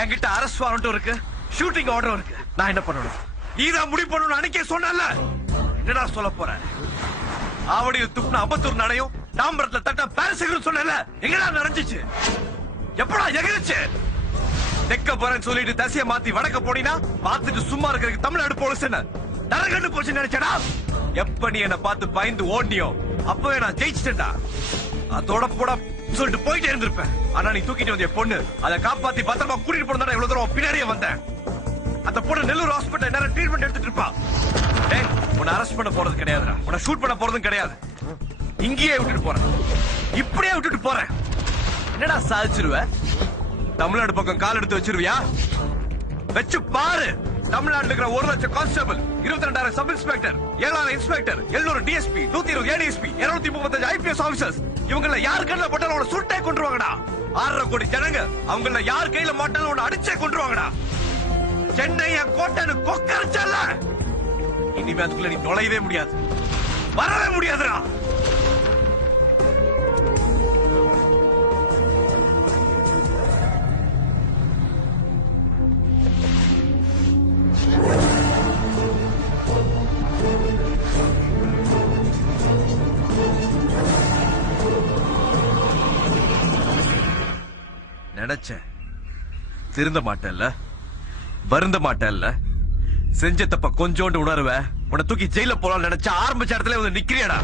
என்கிட்ட அரஸ்ட் வாரண்ட்டும் இருக்கு, ஷூட்டிங் ஆர்டரும் இருக்கு. நான் என்ன பண்ணணும்? இதான் முடிவு பண்ணணும். அன்னைக்கே சொன்னல. என்னடா சொல்ல போற? ஆவடியில் துப்புன அம்பத்தூர் நடையும் தாம்பரத்துல தட்ட பாரசிகரும் சொன்னல. எங்கடா நடந்துச்சு? எப்படா எகிருச்சு? தெக்க போறேன்னு சொல்லிட்டு தசிய மாத்தி வடக்க போனீனா பார்த்துட்டு சும்மா இருக்கிறதுக்கு தமிழ்நாடு போலீஸ் என்ன தரகண்டு போச்சு நினைச்சடா? எப்ப நீ என்ன பார்த்து பயந்து ஓடினியோ அப்பவே நான் ஜெயிச்சிட்டேன்டா. அதோட போட சொல்லிட்டு போயிட்டே இருந்திருப்பேன். ஆனா நீ தூக்கிட்டு வந்த பொண்ணு அதை காப்பாத்தி பத்திரமா கூட்டிட்டு போனதா இவ்வளவு தூரம் பின்னாடியே வந்தேன். அந்த பொண்ணு நெல்லூர் ஹாஸ்பிட்டல் நேரம் ட்ரீட்மெண்ட் எடுத்துட்டு இருப்பா. உன்னை அரெஸ்ட் பண்ண போறது கிடையாதுடா, உன்னை ஷூட் பண்ண போறதும் கிடையாது. இங்கேயே விட்டுட்டு போறேன், இப்படியே விட்டுட்டு போறேன். என்னடா சாதிச்சிருவ? தமிழ்நாடு பக்கம் கால் எடுத்து வச்சிருவியா? வச்சு பாரு. தமிழ்நாட்டில் இருக்கிற 1 லட்சம் constable, 22,000 sub inspector, 7,000 inspector, 700 DSP, 120 ADSP, 235 IPS officers, இவங்கள யார் கையில போட்டாலும் சுட்டே கொண்டுருவாங்கடா. 6.5 கோடி ஜனங்க, அவங்கள யார் கையில மாட்டாலும் அடிச்சே கொண்டுருவாங்கடா. சென்னைய கோட்டைன்னு கொக்கரிச்சல்ல, இனிமே அதுக்குள்ள நீ நுழையவே முடியாது, வரவே முடியாதுடா. நினைச்சேன் திருந்த மாட்டேன்ல, வருந்த மாட்டேன்ல, செஞ்ச தப்ப கொஞ்சோண்டு உணர்வ உன்னை தூக்கி ஜெயில போலாம் நினைச்ச ஆரம்பிச்ச இடத்துல வந்து நிக்கிறியடா.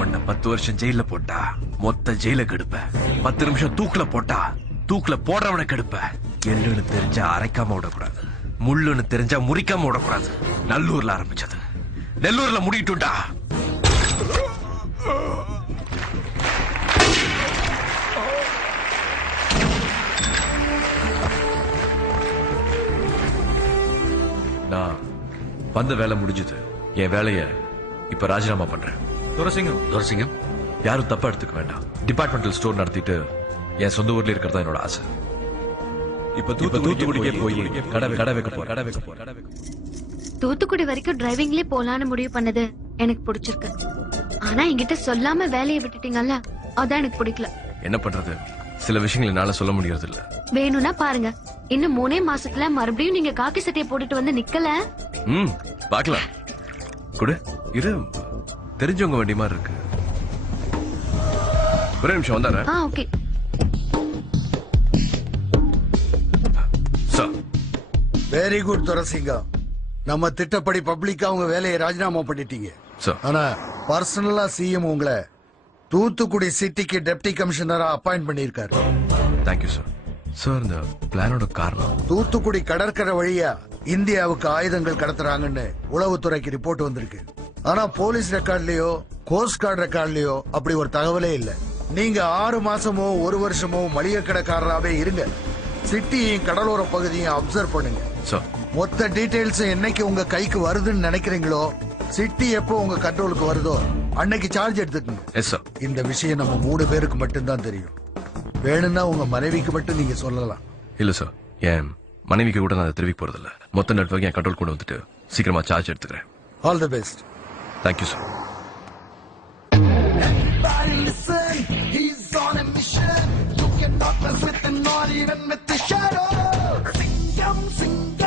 உன்னை 10 வருஷம் ஜெயில போட்டா மொத்த ஜெயில கெடுப்ப, 10 நிமிஷம் தூக்குல போட்டா தூக்குல போடுறவனை கெடுப்ப. எள்ளுன்னு தெரிஞ்சா அரைக்காம விடக்கூடாது, முள்ளுன்னு தெரிஞ்சா முறிக்காம விடக்கூடாது. நல்லூர்ல ஆரம்பிச்சது நெல்லூர்ல முடிட்டுண்டா. நான் வந்த வேலை முடிஞ்சது. என் வேலைய இப்ப ராஜினாமா பண்றேன். துரசிங்கம் யாரும் தப்பா எடுத்துக்க வேண்டாம். டிபார்ட்மெண்டல் ஸ்டோர் நடத்திட்டு என் சொந்த ஊர்ல இருக்கிறதா என்னோட ஆசை. இப்ப தூத்துக்குடிக்கே போய் கடை வைக்க போறேன். தூத்துக்குடி வரைக்கும் டிரைவிங்லயே போலான்னு முடிவு பண்ணது எனக்கு பிடிச்சிருக்கு. ஆனா என்கிட்ட சொல்லாம வேலையை விட்டுட்டீங்கல்ல, அதான் எனக்கு பிடிக்கல. என்ன பண்றது, சில விஷயங்கள் என்னால சொல்ல முடியறது இல்ல. வேணும்னா பாருங்க, இன்னும் 3 மாசத்துல மறுபடியும் நீங்க காக்கி சட்டையை போட்டுட்டு வந்து நிக்கல. பாக்கலாம். குடு, இரு, தெரிஞ்சவங்க வண்டி மாதிரி இருக்கு. ஒரு நிமிஷம் வந்தாரு. Okay sir. Very good Durasingam. நம்ம திட்டப்படி பப்ளிக்கா உங்க வேலையை ராஜினாமா பண்ணிட்டீங்க. ஆனா பர்சனலா சிஎம் உங்களை தூத்துக்குடி சிட்டிக்கு டெப்டி கமிஷனரா அப்பாயிண்ட் பண்ணிருக்காரு. Thank you sir. சார், இந்த பிளானோட காரணம் தூத்துக்குடி கடற்கரை வழியா இந்தியாவுக்கு ஆயுதங்கள் கடத்துறாங்கன்னு உளவுத்துறைக்கு ரிப்போர்ட் வந்திருக்கு. ஆனா போலீஸ் ரெக்கார்ட்லயோ கோஸ்ட் கார்டு ரெக்கார்ட்லயோ அப்படி ஒரு தகவலே இல்ல. நீங்க 6 மாசமோ 1 வருஷமோ மளிகை கடைக்காரராவே இருங்க, சிட்டியையும் கடலோர பகுதியும் அப்சர்வ் பண்ணுங்க. மொத்த டீடைல்ஸ் என்னைக்கு உங்க கைக்கு வருதுன்னு நினைக்கிறீங்களோ, சிட்டி எப்போ உங்க கண்ட்ரோலுக்கு வருதோ அன்னைக்கு சார்ஜ் எடுத்துக்கணும். இந்த விஷயம் நம்ம 3 பேருக்கு மட்டும்தான் தெரியும். வேணும்னா உங்க மனைவிக்கு மட்டும் நீங்க சொல்லலாம். இல்ல சார், என் மனைவிக்கு கூட நான் தெரிவிக்க போறது இல்ல. மொத்த நெட்வொர்க் என் கண்ட்ரோல் கொண்டு வந்துட்டு சீக்கிரமா சார்ஜ் எடுத்துக்கிறேன். All the best. Thank you sir. Everybody listen, he's on a mission. You cannot mess with him, not even with the shadow. Singam, singam.